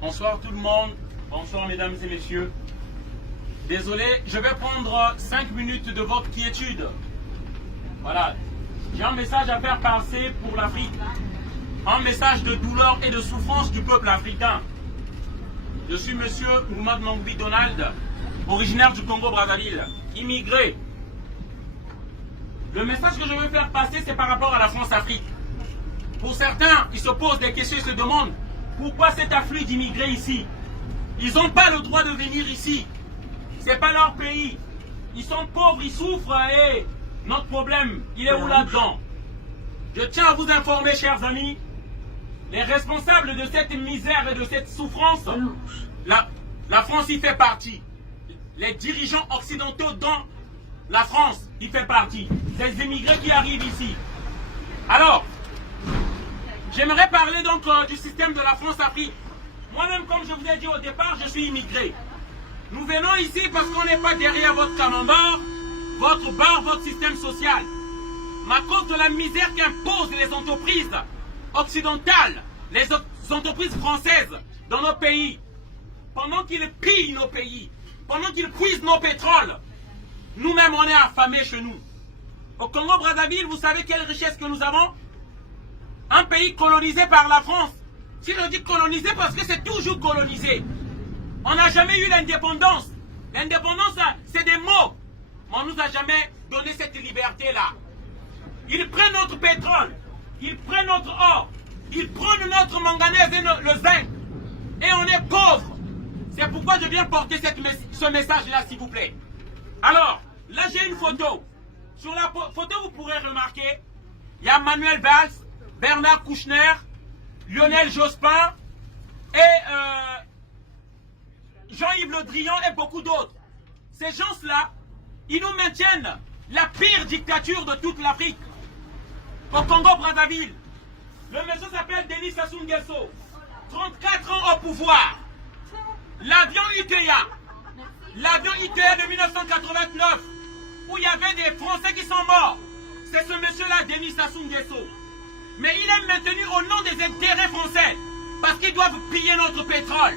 Bonsoir tout le monde. Bonsoir mesdames et messieurs. Désolé, je vais prendre 5 minutes de votre quiétude. Voilà. J'ai un message à faire passer pour l'Afrique. Un message de douleur et de souffrance du peuple africain. Je suis monsieur Mohamed Mangoubi Donald, originaire du Congo-Brazzaville, immigré. Le message que je veux faire passer, c'est par rapport à la France-Afrique. Pour certains, ils se posent des questions, ils se demandent pourquoi cet afflux d'immigrés ici. Ils n'ont pas le droit de venir ici. Ce n'est pas leur pays. Ils sont pauvres, ils souffrent et notre problème, il est où là-dedans? Je tiens à vous informer, chers amis, les responsables de cette misère et de cette souffrance, la France y fait partie. Les dirigeants occidentaux dans la France y fait partie. Des immigrés qui arrivent ici. Alors, j'aimerais parler donc du système de la France-Afrique. Moi-même, comme je vous ai dit au départ, je suis immigré. Nous venons ici parce qu'on n'est pas derrière votre camembert, votre bar, votre système social. Mais à cause de la misère qu'imposent les entreprises occidentales, les entreprises françaises dans nos pays, pendant qu'ils pillent nos pays, pendant qu'ils puisent nos pétroles, nous-mêmes on est affamés chez nous. Au Congo-Brazzaville, vous savez quelle richesse que nous avons? Un pays colonisé par la France. Si je dis colonisé, parce que c'est toujours colonisé. On n'a jamais eu l'indépendance. L'indépendance, c'est des mots. Mais on ne nous a jamais donné cette liberté-là. Ils prennent notre pétrole. Ils prennent notre or. Ils prennent notre manganèse et le zinc. Et on est pauvres. C'est pourquoi je viens porter ce message-là, s'il vous plaît. Alors, là j'ai une photo. Sur la photo, vous pourrez remarquer, il y a Manuel Valls, Bernard Kouchner, Lionel Jospin et Jean-Yves Le Drian et beaucoup d'autres. Ces gens-là, ils nous maintiennent la pire dictature de toute l'Afrique. Au Congo-Brazzaville, le monsieur s'appelle Denis Sassou Nguesso, 34 ans au pouvoir. L'avion Ikea de 1989, où il y avait des Français qui sont morts, c'est ce monsieur-là, Denis Sassou Nguesso. Mais il est maintenu au nom des intérêts français, parce qu'ils doivent piller notre pétrole.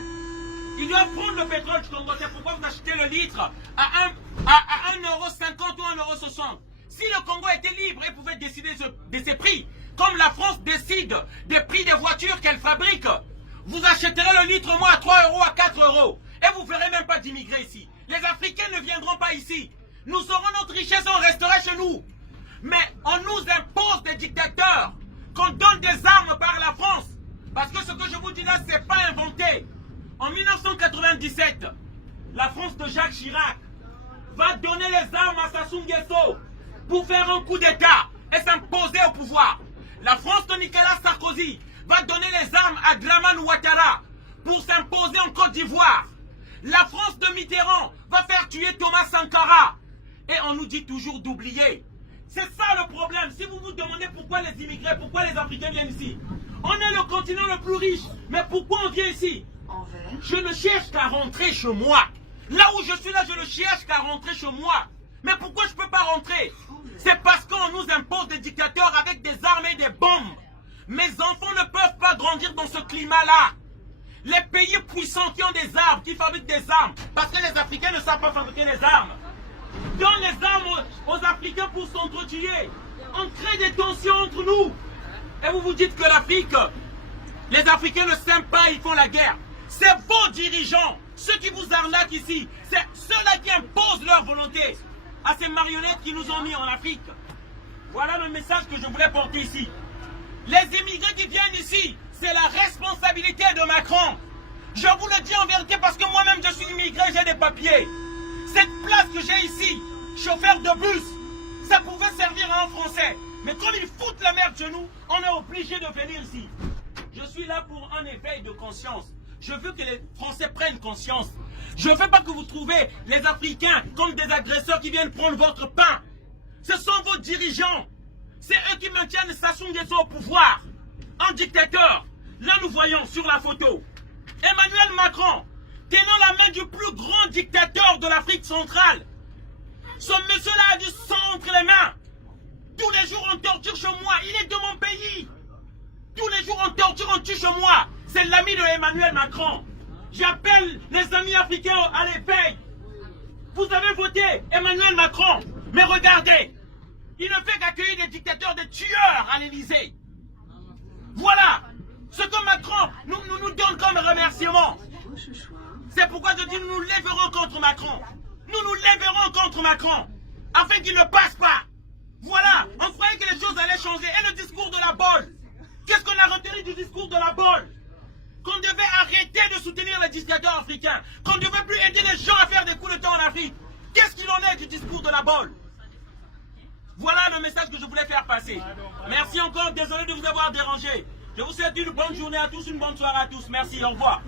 Ils doivent prendre le pétrole du Congo. C'est pourquoi vous achetez le litre à 1,50 € ou 1,60 €. Si le Congo était libre et pouvait décider de ses prix, comme la France décide des prix des voitures qu'elle fabrique, vous achèterez le litre moins à 3 € à 4 €. Et vous ne verrez même pas d'immigrés ici. Les Africains ne viendront pas ici. Nous aurons notre richesse, on restera chez nous. Mais on nous impose des dictateurs, qu'on donne des armes par la France. Parce que ce que je vous dis là, ce n'est pas inventé. En 1997, la France de Jacques Chirac va donner les armes à Sassou Nguesso pour faire un coup d'État et s'imposer au pouvoir. La France de Nicolas Sarkozy va donner les armes à Dramane Ouattara pour s'imposer en Côte d'Ivoire. La France de Mitterrand va faire tuer Thomas Sankara. Et on nous dit toujours d'oublier. C'est ça le problème. Si vous vous demandez pourquoi les immigrés, pourquoi les Africains viennent ici, on est le continent le plus riche. Mais pourquoi on vient ici? Je ne cherche qu'à rentrer chez moi. Là où je suis là, je ne cherche qu'à rentrer chez moi. Mais pourquoi je ne peux pas rentrer? C'est parce qu'on nous impose des dictateurs avec des armes et des bombes. Mes enfants ne peuvent pas grandir dans ce climat-là. Les pays puissants qui ont des armes, qui fabriquent des armes, parce que les Africains ne savent pas fabriquer les armes, donnent les armes aux Africains pour s'entretuer. On crée des tensions entre nous. Et vous vous dites que l'Afrique, les Africains ne s'aiment pas, ils font la guerre. C'est vos dirigeants, ceux qui vous arnaquent ici, c'est ceux-là qui imposent leur volonté à ces marionnettes qui nous ont mis en Afrique. Voilà le message que je voulais porter ici. Les immigrés qui viennent ici, c'est la responsabilité de Macron. Je vous le dis en vérité parce que moi-même je suis immigré, j'ai des papiers. Cette place que j'ai ici, chauffeur de bus, ça pouvait servir à un Français. Mais comme ils foutent la merde chez nous, on est obligé de venir ici. Je suis là pour un éveil de conscience. Je veux que les Français prennent conscience. Je ne veux pas que vous trouvez les Africains comme des agresseurs qui viennent prendre votre pain. Ce sont vos dirigeants. C'est eux qui maintiennent Sassou Nguesso au pouvoir. Un dictateur. Là nous voyons sur la photo Emmanuel Macron tenant la main du plus grand dictateur de l'Afrique centrale. Ce monsieur-là a du sang entre les mains. Tous les jours on torture chez moi. Il est de mon pays. Tous les jours on torture, on tue chez moi. C'est l'ami de Emmanuel Macron. J'appelle les amis africains à l'éveil. Vous avez voté Emmanuel Macron, mais regardez, il ne fait qu'accueillir des dictateurs, des tueurs à l'Élysée. Voilà ce que Macron nous donne comme remerciement. C'est pourquoi je dis nous nous lèverons contre Macron. Nous nous lèverons contre Macron, afin qu'il ne passe pas. Voilà, on croyait que les choses allaient changer. Et le discours de la bolle, qu'est-ce qu'on a retenu du discours de la bolle? Qu'on devait arrêter de soutenir les dictateurs africains, qu'on ne devait plus aider les gens à faire des coups de temps en Afrique. Qu'est-ce qu'il en est du discours de la bolle? Voilà le message que je voulais faire passer. Merci encore, désolé de vous avoir dérangé. Je vous souhaite une bonne journée à tous, une bonne soirée à tous. Merci, au revoir.